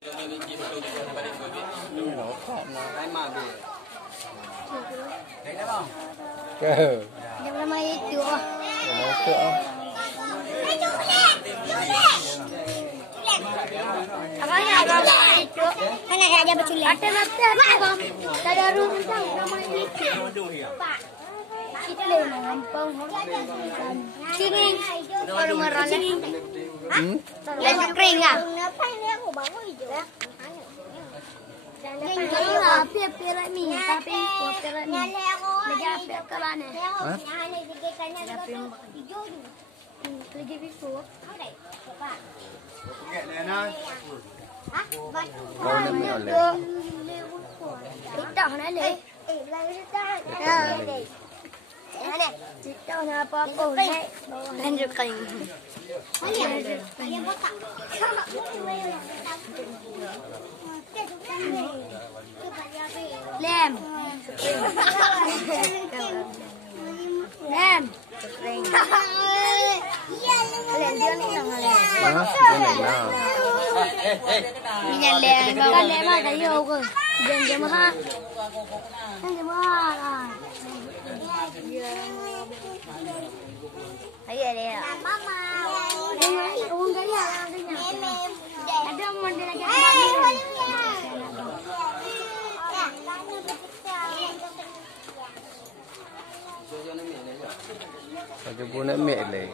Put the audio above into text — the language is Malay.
Jangan main itu. Abangnya ada itu. Mana ada betul. Ada bang. Ada rumah ramai itu. Pak. Kita le ngampang. Cinging. Kalau marah cinging. Lagi kering ah. Kenapa ini aku bangun itu? Jadi apa ni? Tapi apa ni? Lagi apa kalane? Lagi bisu. Kita mana le? Kita mana apa le? Lanjut kali. Lem. Lem. Minyak lem. Kan lem ada yo ke. Jangan mahal. Jangan mahal. Ayo deh. Mama. Uang kaya. Ada model lagi. Ada bunak mek le.